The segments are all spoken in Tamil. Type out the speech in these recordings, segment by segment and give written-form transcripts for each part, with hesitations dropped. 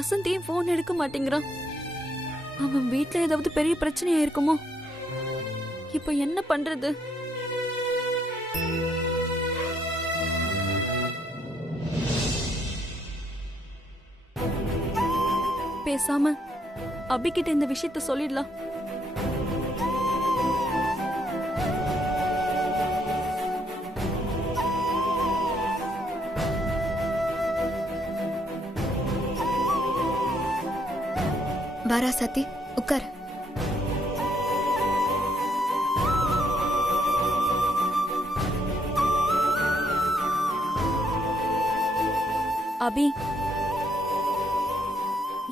வசந்தியும் போன் எடுக்க மாட்டேங்கிறான். அவன் வீட்ல ஏதாவது பெரிய பிரச்சனையா இருக்குமோ? இப்ப என்ன பண்றது? பேசாம அபிகிட்ட இந்த விஷயத்த சொல்லிடலாம். வாரா சத்தி, உட்கார். அபி,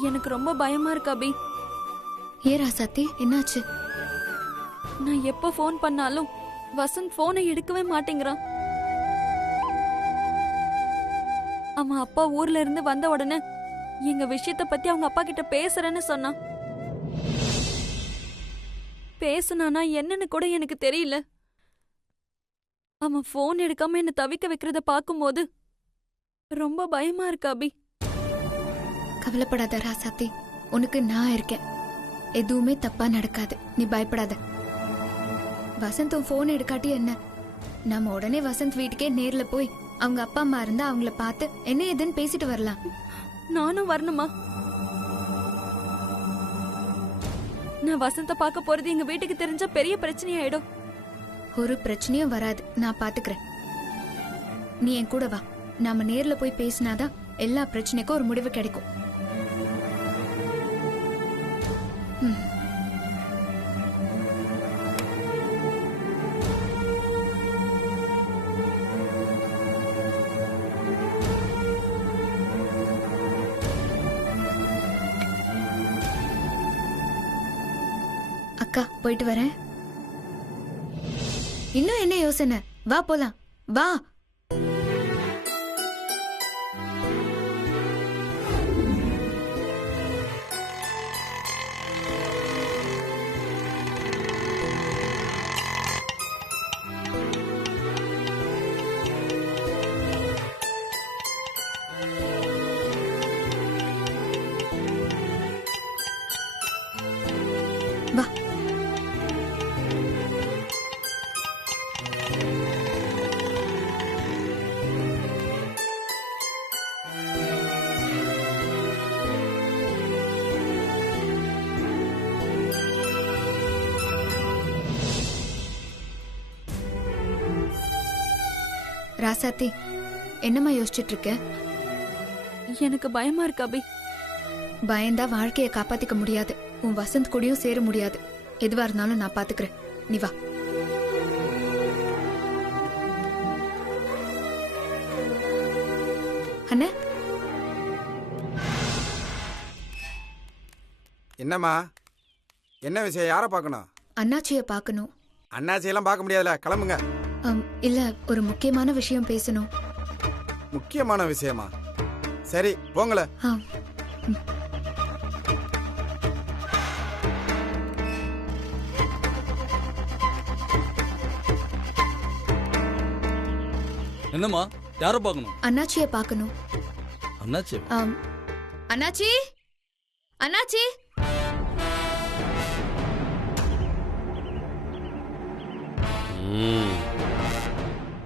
எனக்கு ரொம்ப பயமா இருக்கு அபி. ஏரா சத்தி, என்னாச்சு? நான் எப்ப போன் பண்ணாலும் வசந்த் போனை எடுக்கவே மாட்டேங்கிறான். அவன் அப்பா ஊர்ல இருந்து வந்த உடனே எங்க விஷயத்த பத்தி அவங்க அப்பா கிட்ட பேசுறேன்னு சொன்னான். பேசுனானா என்னன்னு கூட எனக்கு தெரியல. அவன் போன் எடுக்காம என்ன தவிக்க வைக்கிறத பாக்கும்போது ரொம்ப பயமா இருக்கு அபி. கவலைப்படாத ராசாத்தி, உனக்கு நான் இருக்கேன். எதுவுமே தப்பா நடக்காது, நீ பயப்படாத. வசந்தும் போன் எடுக்காட்டி என்ன, நம்ம உடனே வசந்த் வீட்டுக்கே நேர்ல போய் அவங்க அப்பா அம்மா இருந்தா அவங்கள பார்த்து என்ன ஏதுன்னு பேசிட்டு வரலாம். நானும் வரணுமா? நான் வசந்த பார்க்க போறது எங்க வீட்டுக்கு தெரிஞ்சா பெரிய பிரச்சனை ஆயிடும். ஒரு பிரச்சனையும் வராது, நான் பாத்துக்கிறேன். நீ என் கூட வா, நாம நேர்ல போய் பேசினாதான் எல்லா பிரச்சனைக்கும் ஒரு முடிவு கிடைக்கும். அக்கா, போயிட்டு வரேன். இன்னும் என்ன யோசனை? வா போலாம், வா. வா. ராசாத்தி, என்னம்மா யோசிச்சுட்டு இருக்க? எனக்கு பயமா இருக்கு அபி. பயந்தா வாழ்க்கைய காப்பாத்திக்க முடியாது, உன் வசந்த் கூடயும் சேர முடியாது. எதுவா இருந்தாலும் நான் பாத்துக்கிறேன், நீ வா. அண்ணா. என்னம்மா, என்ன விஷயம்? யாரை பார்க்கணும்? அண்ணாச்சிய பார்க்கணும். அண்ணாச்சியெல்லாம் பார்க்க முடியாதுல, கிளம்புங்க. இல்ல, ஒரு முக்கியமான விஷயம் பேசணும். முக்கியமான விஷயமா? சரி, போங்கள. என்னம்மா, யார பார்க்கணும்? அண்ணாச்சிய பார்க்கணும். அண்ணாச்சி? அண்ணாச்சி, அண்ணாச்சி.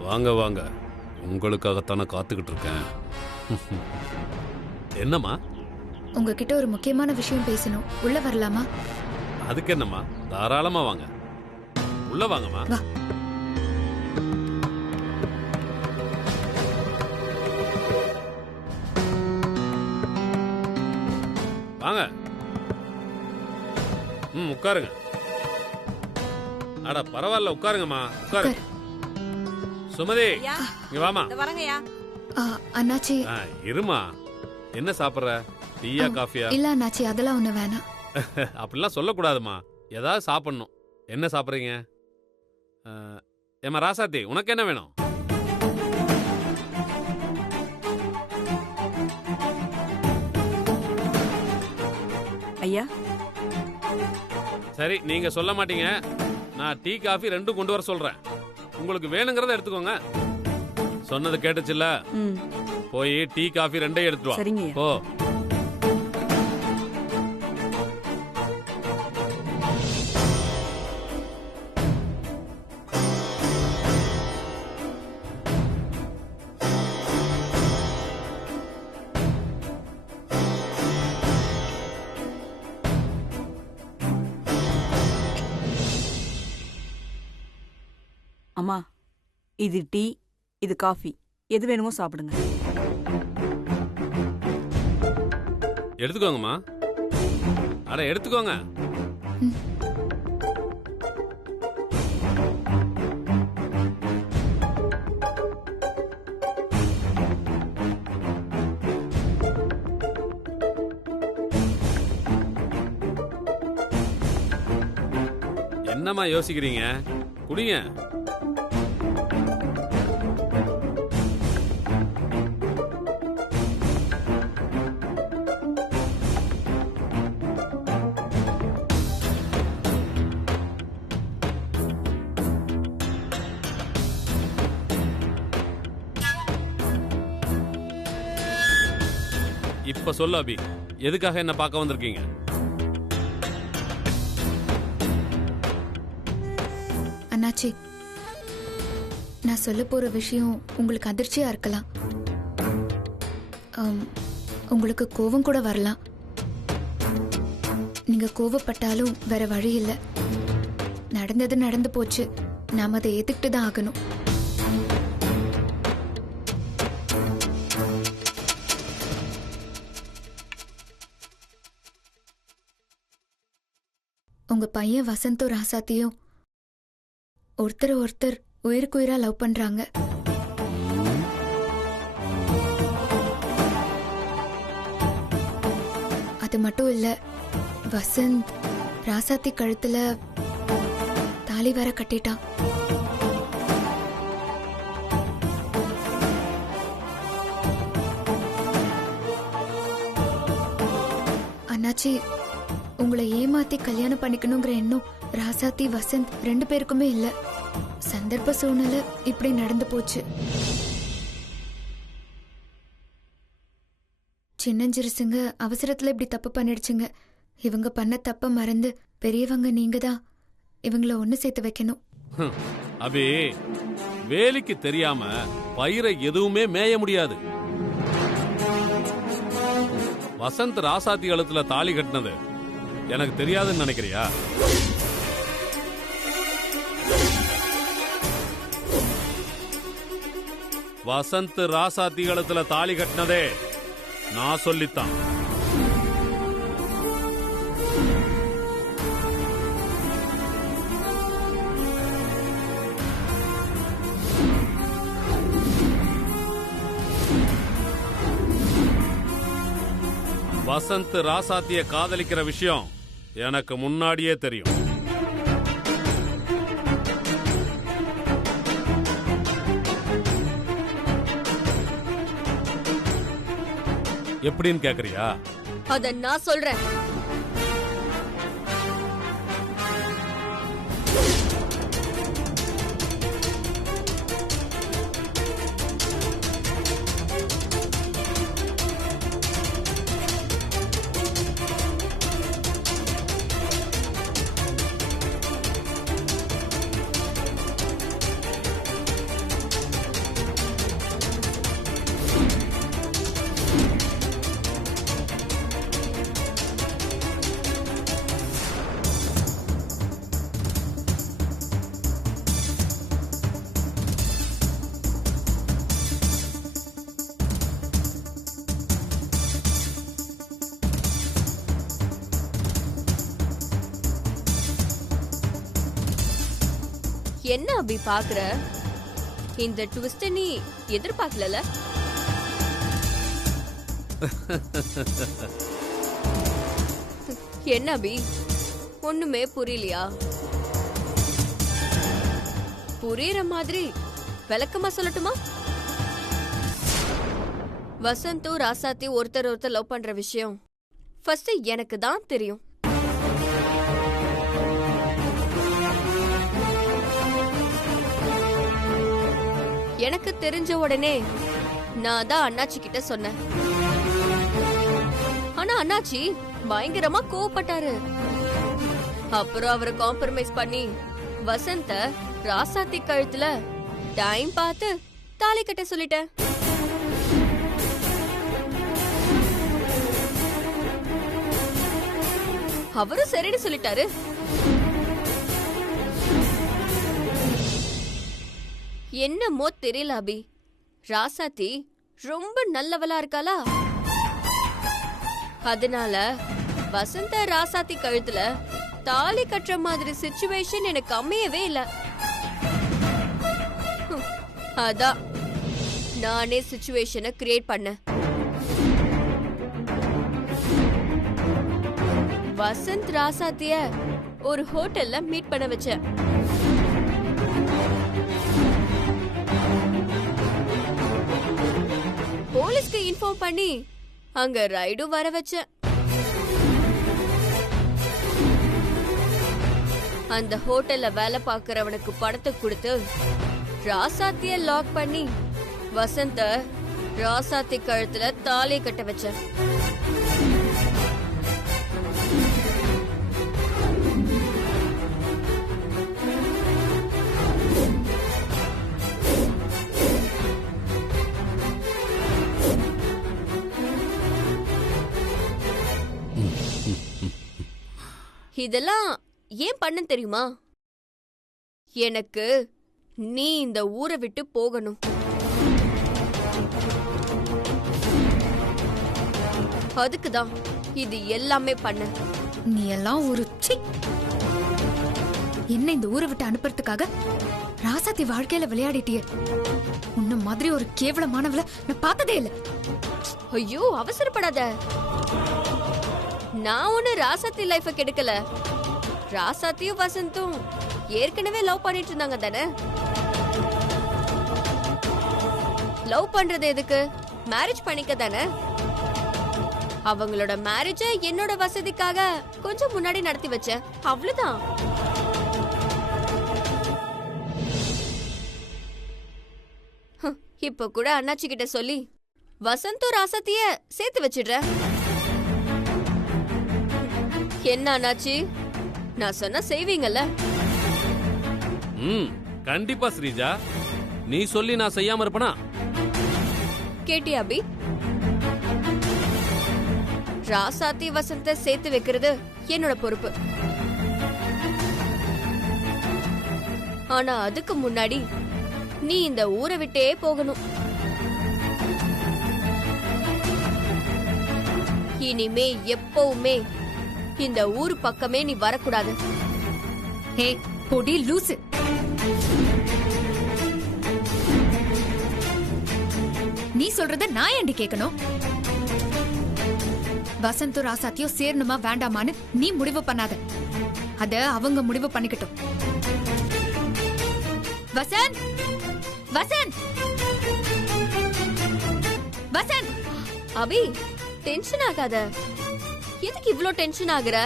வாங்க வாங்க, உங்களுக்காகத்தானே காத்துக்கிட்டு இருக்கேன். என்னம்மா? உங்ககிட்ட ஒரு முக்கியமான விஷயம் பேசணும், உள்ள வரலாமா? அதுக்கு என்னம்மா, தாராளமா வாங்க, உள்ள வாங்கம்மா. வா. வாங்க. உட்காருங்க. அட பரவாயில்ல, உட்காருங்கம்மா, உட்காருங்க. சுமதி, இங்க வாமா. அண்ணாச்சி. இருமா, என்ன சாப்பிடுற? டீயா காஃபியா? இல்ல அண்ணாச்சி, அதெல்லாம் ஒண்ணு வேணாம். அப்படிலாம் சொல்லக்கூடாதுமா, ஏதாவது சாப்பிடணும். என்ன சாப்பிட்றீங்க? ஏமா ராசாத்தி, உனக்கு என்ன வேணும்? ஐயா. சரி, நீங்க சொல்ல மாட்டீங்க, நான் டீ காஃபி ரெண்டும் கொண்டு வர சொல்றேன். உங்களுக்கு வேணுங்கிறத எடுத்துக்கோங்க. சொன்னது கேட்டுச்சுல்ல? போய் டீ காஃபி ரெண்டையும் எடுத்துட்டு வா. சரிங்க. போ. அம்மா, இது டீ, இது காஃபி. எது வேணுமோ சாப்பிடுங்க. எடுத்துக்கோங்கம்மா. அட எடுத்துக்கோங்க. என்னம்மா யோசிக்கிறீங்க? குடிங்க. இப்ப சொல்லு அபி, எதுக்காக என்ன பார்க்க வந்திருக்கீங்க? அண்ணாச்சி, நான் சொல்ல போற விஷயம் உங்களுக்கு அதிர்ச்சியா இருக்கலாம். உங்களுக்கு கோபம் கூட வரலாம். நீங்க கோவப்பட்டாலும் வேற வழி இல்லை. நடந்தது நடந்து போச்சு. நாம அதை ஏத்துக்கிட்டு தான் ஆகணும். உங்க பையன் வசந்தும் ராசாத்தியும் ஒருத்தர் ஒருத்தர் உயிருக்கு உயிரா லவ் பண்றாங்க. அது மட்டும் இல்ல, வசந்த் ராசாத்தி கழுத்துல தாலி வேற கட்டிட்டான். அண்ணாச்சி, உங்களை ஏமாத்தி கல்யாணம் பண்ணிக்கணுங்கிற எண்ணம் ராசாத்தி வசந்த் 2 பேருக்குமே இல்ல. சந்தர்ப்ப சூழ்நிலை இப்படி நடந்து போச்சு. சின்னஞ்சிறுசுங்க அவசரத்துல இப்படி தப்பு பண்ணிடுச்சுங்க. இவங்க பண்ண தப்ப மறந்து பெரியவங்க நீங்க தான் இவங்கள ஒண்ணு சேர்த்து வைக்கணும். அபி, வேலிக்கு தெரியாம பயிரை எதுவுமே மேய முடியாது. வசந்த் ராசாத்தி கழுத்துல தாலி கட்டினது எனக்கு தெரியாதுன்னு நினைக்கிறியா? வசந்த் ராசாத்தி கழுத்துல தாலி கட்டினதே நான் சொல்லித்தான். வசந்த் ராசாத்திய காதலிக்கிற விஷயம் எனக்கு முன்னாடியே தெரியும். எப்படின்னு கேக்குறியா? அத நான் சொல்றேன். என்ன அபி பாக்குற? இந்த ட்விஸ்ட் நீ எதிர்பார்க்கல. என்ன அபி, ஒண்ணுமே புரியலையா? புரியற மாதிரி விளக்கமா சொல்லட்டுமா? வசந்தும் ராசாத்தி ஒருத்தர் ஒருத்தர் லவ் பண்ற விஷயம் ஃபர்ஸ்ட் எனக்கு தான் தெரியும். எனக்கு தெரிஞ்ச உடனே நான் தான் அண்ணாச்சி கிட்ட சொன்னேன். ஆனா அண்ணாச்சி பயங்கரமா கோவப்பட்டாரு. அப்புறம் அவரை காம்ப்ரமைஸ் பண்ணி வசந்த ராசாத்தி கழுத்துல டைம் பார்த்து தாலி கட்ட சொல்லிட்டேன். அவரும் சரின்னு சொல்லிட்டாரு. என்னமோ தெரியல அபி, ராசாத்தி ரொம்ப நல்லவளா இருக்காளா? அதனால வசந்த ராசாத்தி கழுத்துல தாலி கட்டுற மாதிரி சிச்சுவேஷன் எனக்கு அமையவே இல்ல. அதான் நானே சிச்சுவேஷனை கிரியேட் பண்ணேன். வசந்த் ராசாத்திய ஒரு ஹோட்டல்ல மீட் பண்ண வச்சேன். போலீஸ்க்கு இன்ஃபார்ம் பண்ணி அங்க ரைடு வர வச்சேன். அந்த ஹோட்டல்ல வேலை பார்க்கறவனுக்கு பணத்தை கொடுத்து ராசாத்திய லாக் பண்ணி வசந்த ராசாத்தி கழுத்துல தாலி கட்ட வச்சேன். இதெல்லாம் ஏன் பண்ண தெரியுமா? எனக்கு நீ இந்த ஊரை விட்டு போகணும். அதுக்குதான் இது எல்லாமே பண்ண. நீ எல்லாம் ஒரு சி. என்ன இந்த ஊரை விட்டு அனுப்புறதுக்காக ராசாத்தி வாழ்க்கையில விளையாடிட்டிய. உன்ன மாதிரி ஒரு கேவலமானவள நான் பார்த்ததே இல்ல. ஐயோ, அவசரப்படாத. நான் ஒண்ணு ராசாத்தி லைஃப கெடுக்கல. ராசாத்தியும் வசந்தும் ஏற்கனவே லவ் பண்ணிட்டு இருந்தாங்க தானே. லவ் பண்றது எதுக்கு? மேரேஜ் பண்ணிக்க தானே. அவங்களோட மேரேஜ என்னோட வசதிக்காக கொஞ்சம் முன்னாடி நடத்தி வச்சேன், அவ்வளவுதான். இப்ப கூட அண்ணாச்சி கிட்ட சொல்லி வசந்தும் ராசாத்திய சேர்த்து வச்சிடுற. என்ன அண்ணாச்சி, நான் சொன்னா செய்வீங்கல்ல? கண்டிப்பா ஸ்ரீஜா, நீ சொல்லி நான் செய்யாம இருப்பனா? கேட்டியா அபி? ராசாத்தி வசந்த சேர்த்து வைக்கிறது என்னோட பொறுப்பு. ஆனா அதுக்கு முன்னாடி நீ இந்த ஊரை விட்டே போகணும். இனிமே எப்பவுமே இந்த ஊரு பக்கமே நீ வரக்கூடாது. ஹே பொடி லூசு. நீ சொல்றத நான் ஏண்டி கேட்கணும்? வசந்தும் ராசாத்தியும் சேரணுமா வேண்டாமான்னு நீ முடிவு பண்ணாத. அத அவங்க முடிவு பண்ணிக்கட்டும். வசந்த், வசந்த், வசந்த். அபி, டென்ஷன் ஆகாத. எதுக்கு இவ்ளோ டென்ஷன் ஆகுற?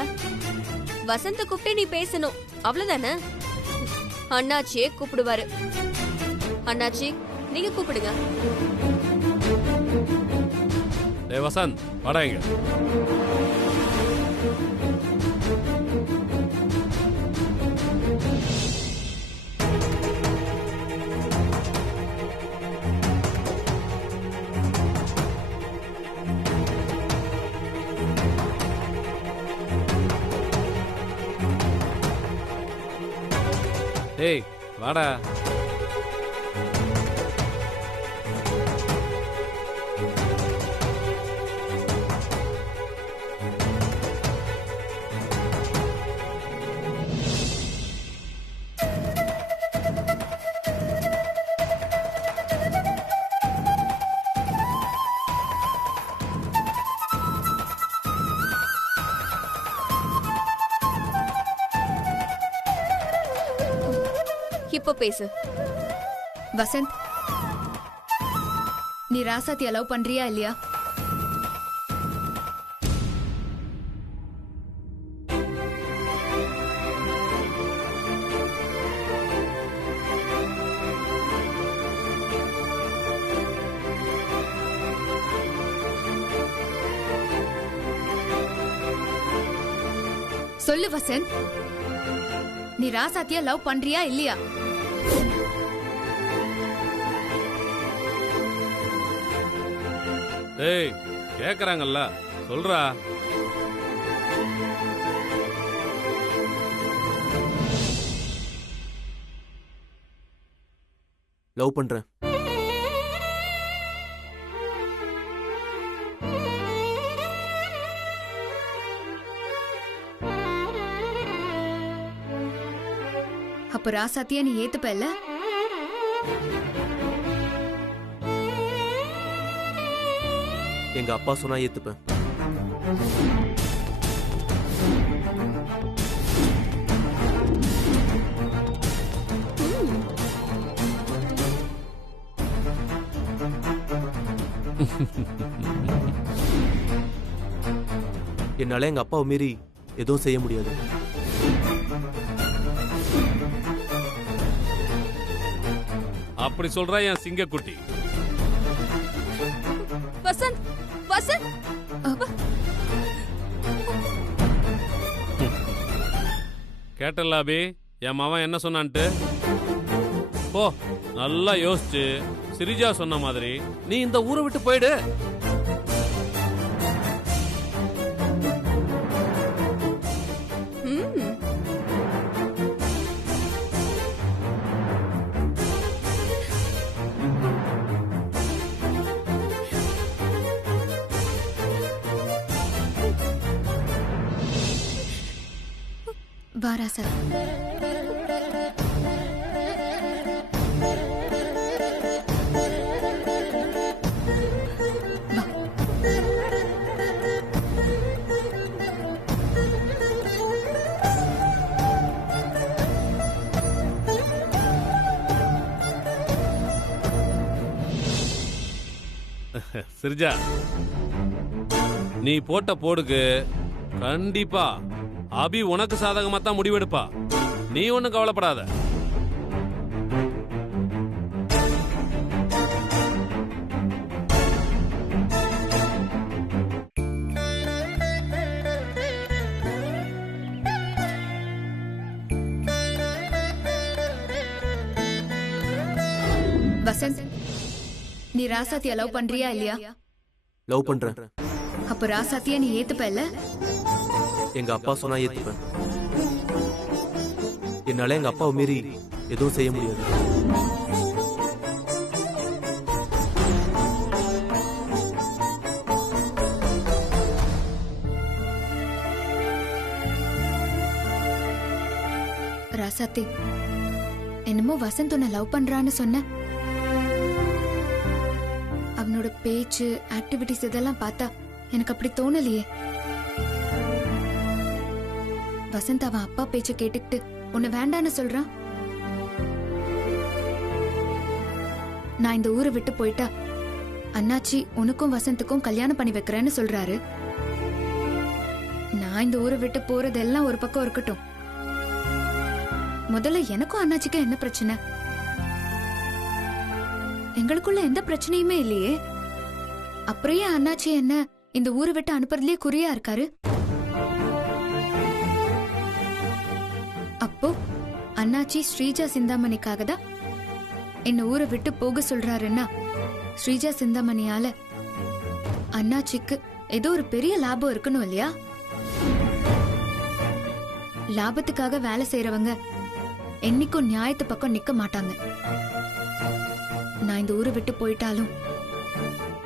வசந்த கூப்பிட்டு நீ பேசணும், அவ்வளவுதானே? அண்ணாச்சியே கூப்பிடுவாரு. அண்ணாச்சி, நீங்க கூப்பிடுங்க. டேய் வசந்த், வாடா இங்க. டேய் வாடா. இப்ப பேசு. வசந்த், நீ ராசாத்திய லவ் பண்றியா இல்லையா? சொல்லு வசந்த், நீ ராசாத்திய லவ் பண்றியா இல்லையா? டேய் கேக்குறாங்கல்ல, சொல்றா. லவ் பண்றேன். அப்ப ராசாத்தியா நீ ஏத்துப்பல்ல? எங்க அப்பா சொன்னா ஏத்துப்பேன். என்னால எங்க அப்பாவை மீறி எதுவும் செய்ய முடியாது. அப்படி சொல்ற என் சிங்கக்குட்டி. வசந்த் வசந்த் கேட்டல்ல அபி, என் மவன் என்ன சொன்னான்ட்டு? போ, நல்லா யோசிச்சு சிரிஜா சொன்ன மாதிரி நீ இந்த ஊரை விட்டு போயிடு. வா ராசா. வா. சிரிஜா, நீ போட்ட போடுக்கு கண்டிப்பா அபி உனக்கு சாதகமா தான் முடிவெடுப்பா. நீ ஒண்ணும் கவலைப்படாத. வசந்த், நீ ராசாத்தியா லவ் பண்றியா இல்லையா? லவ் பண்றேன். அப்ப ராசாத்தியா நீ ஏத்துப்பல்ல? எங்க அப்பா சொன்னா ஏத்துப்பேன். என்னால எங்க அப்பாவை மீறி எதுவும் செய்ய முடியாது. ராசாத்தி, என்னமோ வசந்த் உன்னை லவ் பண்றான்னு சொன்ன. அவனோட பேச்சு, ஆக்டிவிட்டிஸ் இதெல்லாம் பார்த்தா எனக்கு அப்படி தோணலையே. வசந்த் அவன் அப்பா பேச்ச கேட்டுக்கிட்டு உன்னை வேண்டான்னு சொல்றான். நான் இந்த ஊரை விட்டு போயிட்டா அண்ணாச்சி உனக்கும் வசந்துக்கும் கல்யாணம் பண்ணி வைக்கிறேன்னு சொல்றாரு. நான் இந்த ஊரை விட்டு போறதெல்லாம் ஒரு பக்கம் இருக்கட்டும். முதல்ல எனக்கும் அண்ணாச்சிக்கும் என்ன பிரச்சனை? எங்களுக்குள்ள எந்த பிரச்சனையுமே இல்லையே. அப்புறம் ஏன் அண்ணாச்சி என்ன இந்த ஊரை விட்டு அனுப்புறதுலயே குறியா இருக்காரு? அப்போ அண்ணாச்சி ஸ்ரீஜா சிந்தாமணிக்காக தான் என்ன ஊரை விட்டு போக சொல்றாருன்னா, ஸ்ரீஜா சிந்தாமணியால அண்ணாச்சிக்கு ஏதோ ஒரு பெரிய லாபம் இருக்கணும் இல்லையா? லாபத்துக்காக வேலை செய்யறவங்க என்னைக்கும் நியாயத்து பக்கம் நிக்க மாட்டாங்க. நான் இந்த ஊரை விட்டு போயிட்டாலும்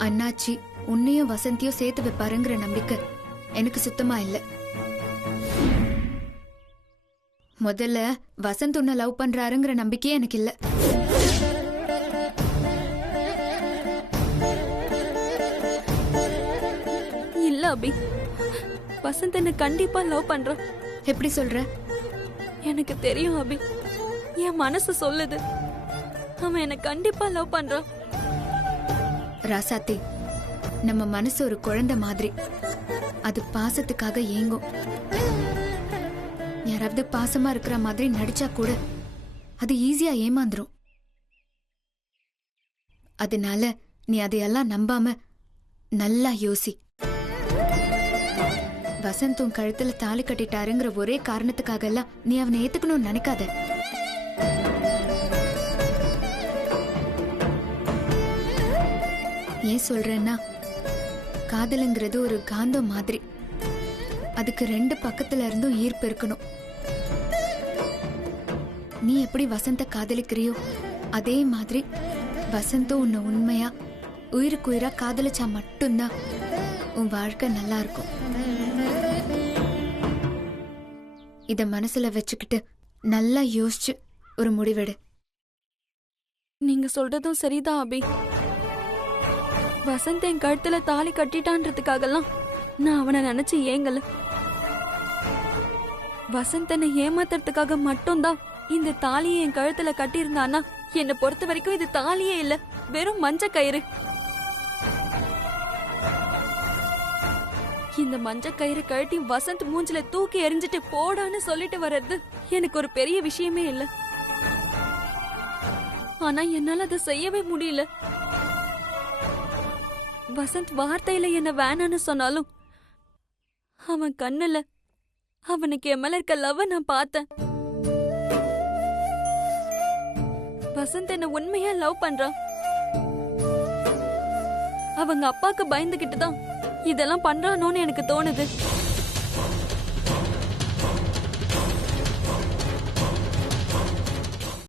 அண்ணாச்சி உன்னையும் வசந்தியும் சேர்த்து வைப்பாருங்கிற நம்பிக்கை எனக்கு சுத்தமா இல்லை. முதல்ல வசந்த் உன்னை லவ் பண்றாருங்கிற நம்பிக்கையே எனக்கு இல்ல. இல்ல அபி, வசந்த் என்ன கண்டிப்பா லவ் பண்றான். எப்படி சொல்ற? எனக்கு தெரியும் அபி, என் மனசு சொல்லுது. அவன் என்ன கண்டிப்பா லவ் பண்றான். ராசாத்தி, நம்ம மனசு ஒரு குழந்தை மாதிரி. அது பாசத்துக்காக ஏங்கும். யாராவது பாசமா இருக்கிற மாதிரி நடிச்சா கூட அது ஈஸியா ஏமாந்துரும். அதனால நீ அதையெல்லாம் நம்பாம நல்லா யோசி. வசந்தும் கழுத்துல தாலி கட்டிட்டாருங்கிற ஒரே காரணத்துக்காக எல்லாம் நீ அவனை ஏத்துக்கணும்னு நினைக்காத. ஏன் சொல்றேன்னா, காதலுங்கிறது ஒரு காந்தம் மாதிரி. அதுக்கு ரெண்டு பக்கத்துல இருந்தும் ஈர்ப்பு இருக்கணும். நீ எப்படி வசந்த காதலிக்கிறியோ அதே மாதிரி வசந்தும் உன்னை உண்மையா உயிருக்குயிரா காதலிச்சா மட்டும்தான் உன் வாழ்க்கை நல்லா இருக்கும். இத மனசுல வச்சுக்கிட்டு நல்லா யோசிச்சு ஒரு முடிவெடு. நீங்க சொல்றதும் சரிதான் அபி. வசந்த் என் கழுத்துல தாலி கட்டிட்டான்றதுக்காகலாம் நான் அவனை நினைச்சு ஏங்கல. வசந்த் என்னை ஏமாத்துறதுக்காக மட்டும்தான் இந்த தாலியை என் கழுத்துல கட்டியிருந்தானா என்னை பொறுத்த வரைக்கும் இது தாலியே இல்ல, வெறும் மஞ்ச கயிறு. இந்த மஞ்ச கயிறு கழட்டி வசந்த் மூஞ்சில தூக்கி எறிஞ்சிட்டு போடான்னு சொல்லிட்டு வர்றது எனக்கு ஒரு பெரிய விஷயமே இல்ல. ஆனா என்னால அதை செய்யவே முடியல. வசந்த் வார்த்தையில என்ன வேணான்னு சொன்னாலும் அவன் கண்ணுல அவனுக்கு என் மேல இருக்க லவ் நான் பார்த்தேன். வசந்த் என்ன உண்மையா லவ் பண்றான். அவங்க அப்பாக்கு பயந்துகிட்டு தான் இதெல்லாம் பண்றானோன்னு எனக்கு தோணுது.